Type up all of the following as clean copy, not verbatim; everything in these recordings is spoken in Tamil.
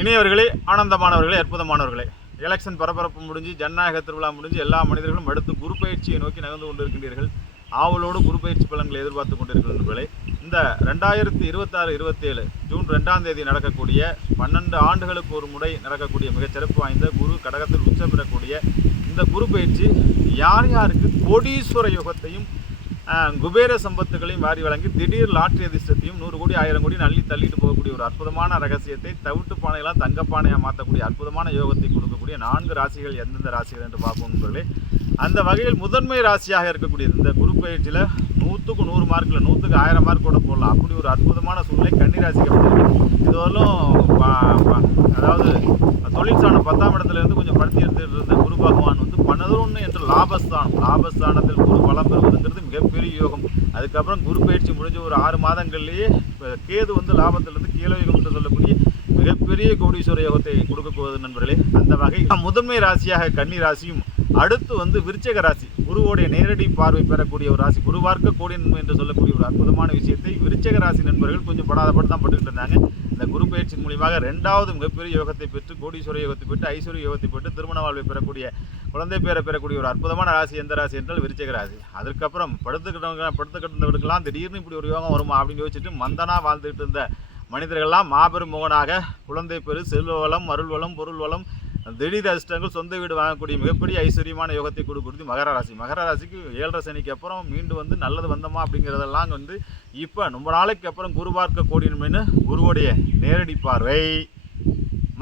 இனியவர்களே, ஆனந்தமானவர்களே, அற்புதமானவர்களே, எலெக்ஷன் பரபரப்பு முடிஞ்சு ஜனநாயக திருவிழா முடிஞ்சு எல்லா மனிதர்களும் அடுத்து குரு பயிற்சியை நோக்கி நகர்ந்து கொண்டிருக்கின்றீர்கள். ஆவலோடு குரு பயிற்சி பலன்களை எதிர்பார்த்து கொண்டிருக்கின்றீர்களே. இந்த 2026-27 ஜூன் 2ஆம் தேதி நடக்கக்கூடிய 12 ஆண்டுகளுக்கு ஒரு முறை நடக்கக்கூடிய மிகச்சிறப்பு வாய்ந்த குரு கடகத்தில் உச்சம் பெறக்கூடிய இந்த குரு பயிற்சி யார் யாருக்கு கோடீஸ்வர யுகத்தையும் குபேர சம்பத்துகளையும் வாரி வழங்கி திடீர் லாட்ரி அதிர்ஷ்டத்தையும் 100 கோடி 1000 கோடி அள்ளி தள்ளிட்டு போகக்கூடிய ஒரு அற்புதமான ரகசியத்தை தவிட்டு பானையெல்லாம் தங்கப்பானையாக மாற்றக்கூடிய அற்புதமான யோகத்தை கொடுக்கக்கூடிய 4 ராசிகள் எந்தெந்த ராசிகள் என்று பார்ப்போம் நண்பர்களே. அந்த வகையில் முதன்மை ராசியாக இருக்கக்கூடியது இந்த குரு பயிற்சியில் 100க்கு 100 மார்க்கில் 100க்கு 1000 மார்க் கூட போடலாம். அப்படி ஒரு அற்புதமான சூழ்நிலை கன்னி ராசிக்கு இதுவரையிலும் அதாவது தொழில் ஸ்தானம் 10ஆம் இடத்துலேருந்து கொஞ்சம் படுத்தி எடுத்துகிட்டு இருந்த குரு பகவான் 11 என்று லாபஸ்தானத்தில் குரு பலம் பெறுவதுங்கிறது மிகப்பெரிய யோகம். அதுக்கப்புறம் குரு பயிற்சி முடிஞ்ச ஒரு 6 மாதங்கள்லேயே கேது லாபத்திலிருந்து கீழயோகம் என்று சொல்லக்கூடிய மிகப்பெரிய கோடீஸ்வர யோகத்தை கொடுக்கக்கூடாது நண்பர்களே. அந்த வகை முதன்மை ராசியாக கன்னி ராசியும் அடுத்து விருச்சிக ராசி குருவோடைய நேரடி பார்வை பெறக்கூடிய ஒரு ராசி. குருவார்க்க கோடி நன்மை என்று சொல்லக்கூடிய ஒரு அற்புதமான விஷயத்தை விருச்சிக ராசி நண்பர்கள் கொஞ்சம் படாதப்பட்டு தான் பட்டுக்கிட்டு இருந்தாங்க. இந்த குரு பயிற்சியின் மூலியமாக 2வது மிகப்பெரிய யோகத்தை பெற்று கோடீஸ்வர யோகத்தை பெற்று ஐஸ்வர்ய யோகத்தை பெற்று திருமண வாழ்வை பெறக்கூடிய குழந்தை பேரை பெறக்கூடிய ஒரு அற்புதமான ராசி எந்த ராசி என்றால் விருச்சிக ராசி. அதுக்கப்புறம் படுத்துக்கிட்டவர்களுக்கெல்லாம் திடீர்னு இப்படி ஒரு யோகம் வருமா அப்படின்னு யோசிச்சுட்டு மந்தனா வாழ்ந்துகிட்டு இருந்த மனிதர்கள்லாம் மாபெரும் மகனாக குழந்தை பெரு செல்வ வளம் அருள் வளம் பொருள் வளம் திடீர் அதிர்ஷ்டங்கள் சொந்த வீடு வாங்கக்கூடிய மிகப்பெரிய ஐஸ்வர்யமான யோகத்தை கொடுக்குறது மகர ராசி. மகர ராசிக்கு 7.5 சனிக்கு அப்புறம் மீண்டும் நல்லது வந்தோமா அப்படிங்கிறதெல்லாம் இப்போ ரொம்ப நாளைக்கு அப்புறம் குரு பார்க்க கோடி நன்மைன்னு குருவோடைய நேரடி பார்வை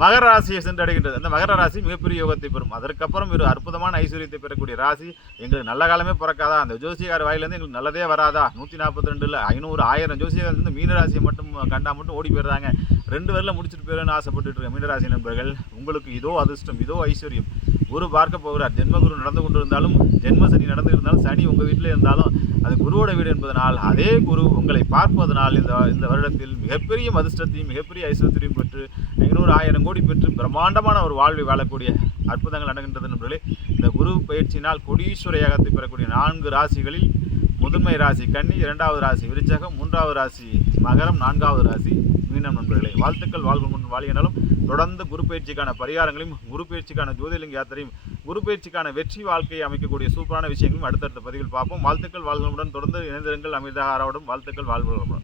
மகர ராசியை சென்றடைகின்றது. அந்த மகர ராசி மிகப்பெரிய யோகத்தை பெறும். அதற்கப்புறம் ஒரு அற்புதமான ஐஸ்வர்யத்தை பெறக்கூடிய ராசி. எங்களுக்கு நல்ல காலமே பிறக்காதா, அந்த ஜோசியக்கார வாயிலேருந்து எங்களுக்கு நல்லதே வராதா, 142 500 1000 ஜோசியக்கார மீனராசியை மட்டும் கண்டா மட்டும் ஓடி போயிடுறாங்க, 2 பேரில் முடிச்சுட்டு போயிடுன்னு ஆசைப்பட்டு இருக்க மீனராசி நண்பர்கள், உங்களுக்கு இதோ அதிர்ஷ்டம் இதோ ஐஸ்வர்யம். குரு பார்க்க போகிறார். ஜென்மகுரு நடந்து கொண்டு இருந்தாலும் ஜென்ம சனி நடந்து இருந்தாலும் சனி உங்கள் வீட்டில் இருந்தாலும் அது குருவோட வீடு என்பதனால் அதே குரு உங்களை பார்ப்பதனால் இந்த வருடத்தில் மிகப்பெரிய அதிர்ஷ்டத்தையும் மிகப்பெரிய ஐஸ்வர்யத்தையும் பெற்று 500 1000 கோடி பெற்று பிரம்மாண்டமான ஒரு வாழ்வை வாழக்கூடிய அற்புதங்கள் நடக்கின்றது நண்பர்களே. இந்த குரு பயிற்சியினால் கோடீஸ்வர யோகத்தை பெறக்கூடிய 4 ராசிகளில் முதன்மை ராசி கன்னி, 2வது ராசி விருச்சகம், 3வது ராசி மகரம், 4வது ராசி மீனம் நண்பர்களே. வாழ்த்துக்கள், வாழ்வு வாழ்கினாலும் தொடர்ந்து குரு பயிற்சிக்கான பரிகாரங்களையும் குரு பயிற்சிக்கான ஜோதிலிங்க யாத்திரையும் குரு பயிற்சிக்கான வெற்றி வாழ்க்கையை அமைக்கக்கூடிய சூப்பரான விஷயங்களும் அடுத்தடுத்த பதிவில் பார்ப்போம். வாழ்த்துக்கள், வாழ்வுடன் தொடர்ந்து இணைந்திருங்கள். அமிர்தாராவுடன் வாழ்த்துக்கள், வாழ்வுடன்.